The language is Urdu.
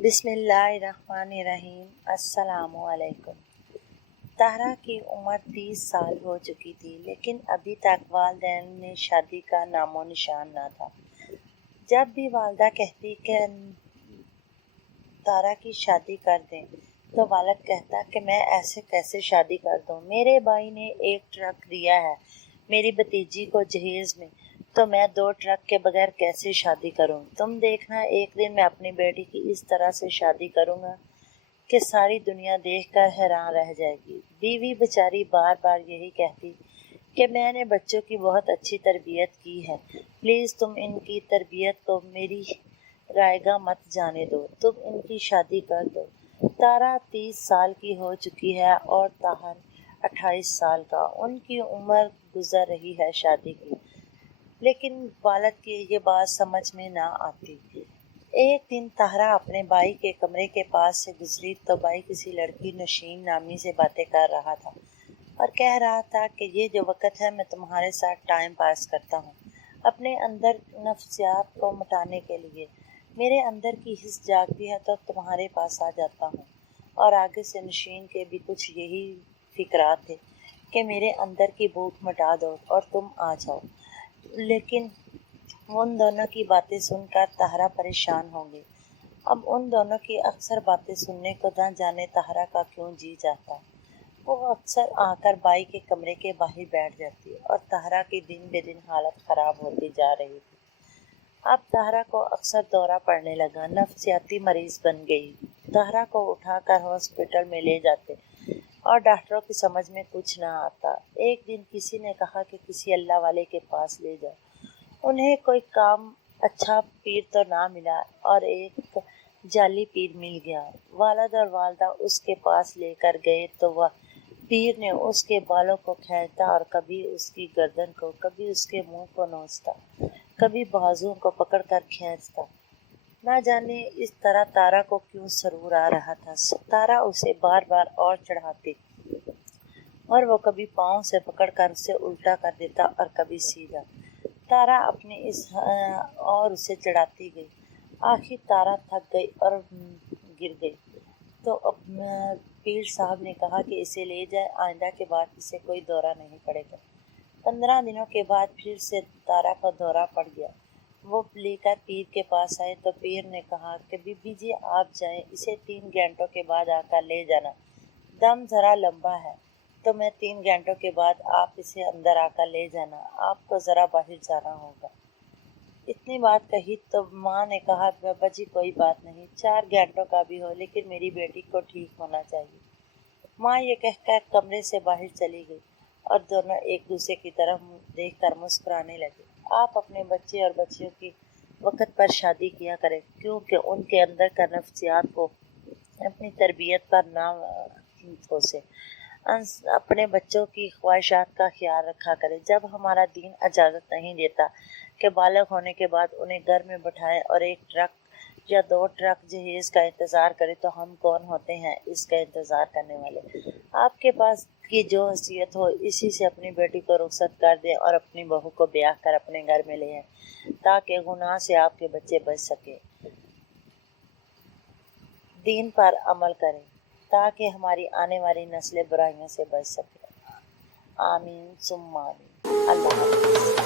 بسم اللہ الرحمن الرحیم۔ السلام علیکم۔ طاہرہ کی عمر 30 سال ہو چکی تھی، لیکن ابھی تک والدین نے شادی کا نام و نشان نہ تھا۔ جب بھی والدہ کہتی کہ طاہرہ کی شادی کر دیں تو والد کہتا کہ میں ایسے کیسے شادی کر دوں، میرے بھائی نے 1 ٹرک دیا ہے میری بھتیجی کو جہیز میں، تو میں 2 ٹرک کے بغیر کیسے شادی کروں؟ تم دیکھنا ایک دن میں اپنی بیٹی کی اس طرح سے شادی کروں گا کہ ساری دنیا دیکھ کر حیران رہ جائے گی۔ بیوی بیچاری بار بار یہی کہتی کہ میں نے بچوں کی بہت اچھی تربیت کی ہے، پلیز تم ان کی تربیت کو میری رائے گاہ مت جانے دو، تم ان کی شادی کر دو۔ طاہرہ 30 سال کی ہو چکی ہے اور طاہر 28 سال کا۔ ان کی عمر گزر رہی ہے شادی کی، لیکن والد کی یہ بات سمجھ میں نہ آتی۔ ایک دن طاہرہ اپنے بھائی کے کمرے کے پاس سے گزری تو بھائی کسی لڑکی نشین نامی سے باتیں کر رہا تھا اور کہہ رہا تھا کہ یہ جو وقت ہے میں تمہارے ساتھ ٹائم پاس کرتا ہوں اپنے اندر نفسیات کو مٹانے کے لیے، میرے اندر کی حس جاگتی ہے تو تمہارے پاس آ جاتا ہوں۔ اور آگے سے نشین کے بھی کچھ یہی فکرات تھے کہ میرے اندر کی بھوک مٹا دو اور تم آ جاؤ۔ لیکن ان دونوں کی باتیں سن کر طاہرہ پریشان ہو گئی۔ اب ان دونوں کی اکثر باتیں سننے کو نہ جانے طاہرہ کا کیوں جی جاتا۔ وہ اکثر آ کر بھائی کے کمرے کے باہر بیٹھ جاتی اور طاہرہ کی دن بہ دن حالت خراب ہوتی جا رہی تھی۔ اب طاہرہ کو اکثر دورہ پڑنے لگا، نفسیاتی مریض بن گئی۔ طاہرہ کو اٹھا کر ہاسپٹل میں لے جاتے اور ڈاکٹروں کی سمجھ میں کچھ نہ آتا۔ ایک دن کسی نے کہا کہ کسی اللہ والے کے پاس لے جاؤ۔ انہیں کوئی کام اچھا پیر تو نہ ملا اور ایک جعلی پیر مل گیا۔ والد اور والدہ اس کے پاس لے کر گئے تو وہ پیر نے اس کے بالوں کو کھینچتا اور کبھی اس کی گردن کو، کبھی اس کے منہ کو نوچتا، کبھی بازوؤں کو پکڑ کر کھینچتا۔ نہ جانے اس طرح طاہرہ کو کیوں سرور آ رہا تھا۔ طاہرہ اسے بار بار اور چڑھاتی اور وہ کبھی پاؤں سے پکڑ کر اسے الٹا کر دیتا اور کبھی سیدھا۔ طاہرہ اپنے اور اسے چڑھاتی گئی۔ آخر طاہرہ تھک گئی اور گر گئی تو پیر صاحب نے کہا کہ اسے لے جائے، آئندہ کے بعد اسے کوئی دورہ نہیں پڑے گا۔ 15 دنوں کے بعد پھر سے طاہرہ کا دورہ پڑ گیا۔ وہ لے کر پیر کے پاس آئے تو پیر نے کہا کہ بی بی جی آپ جائیں، اسے 3 گھنٹوں کے بعد آ کر لے جانا، دم ذرا لمبا ہے تو میں 3 گھنٹوں کے بعد آپ اسے اندر آ کر لے جانا، آپ کو ذرا باہر جانا ہوگا۔ اتنی بات کہی تو ماں نے کہا بابا جی کوئی بات نہیں، 4 گھنٹوں کا بھی ہو لیکن میری بیٹی کو ٹھیک ہونا چاہیے۔ ماں یہ کہہ کر کمرے سے باہر چلی گئی اور دونوں ایک دوسرے کی طرف دیکھ کر مسکرانے لگے۔ آپ اپنے بچے اور بچیوں کی وقت پر شادی کیا کریں، کیونکہ ان کے اندر کا نفسیات کو اپنی تربیت پر نہ ٹھوسے۔ اپنے بچوں کی خواہشات کا خیال رکھا کرے۔ جب ہمارا دین اجازت نہیں دیتا کہ بالغ ہونے کے بعد انہیں گھر میں بٹھائیں اور 1 ٹرک یا 2 ٹرک جہیز کا انتظار کریں تو ہم کون ہوتے ہیں اس کا انتظار کرنے والے؟ آپ کے پاس کی جو حیثیت ہو اسی سے اپنی بیٹی کو رخصت کر دیں اور اپنی بہو کو بیاہ کر اپنے گھر میں لے آئیں تاکہ گناہ سے آپ کے بچے بچ سکیں۔ دین پر عمل کریں تاکہ ہماری آنے والی نسلیں برائیوں سے بچ سکیں۔ آمین ثم آمین۔ اللہ حافظ۔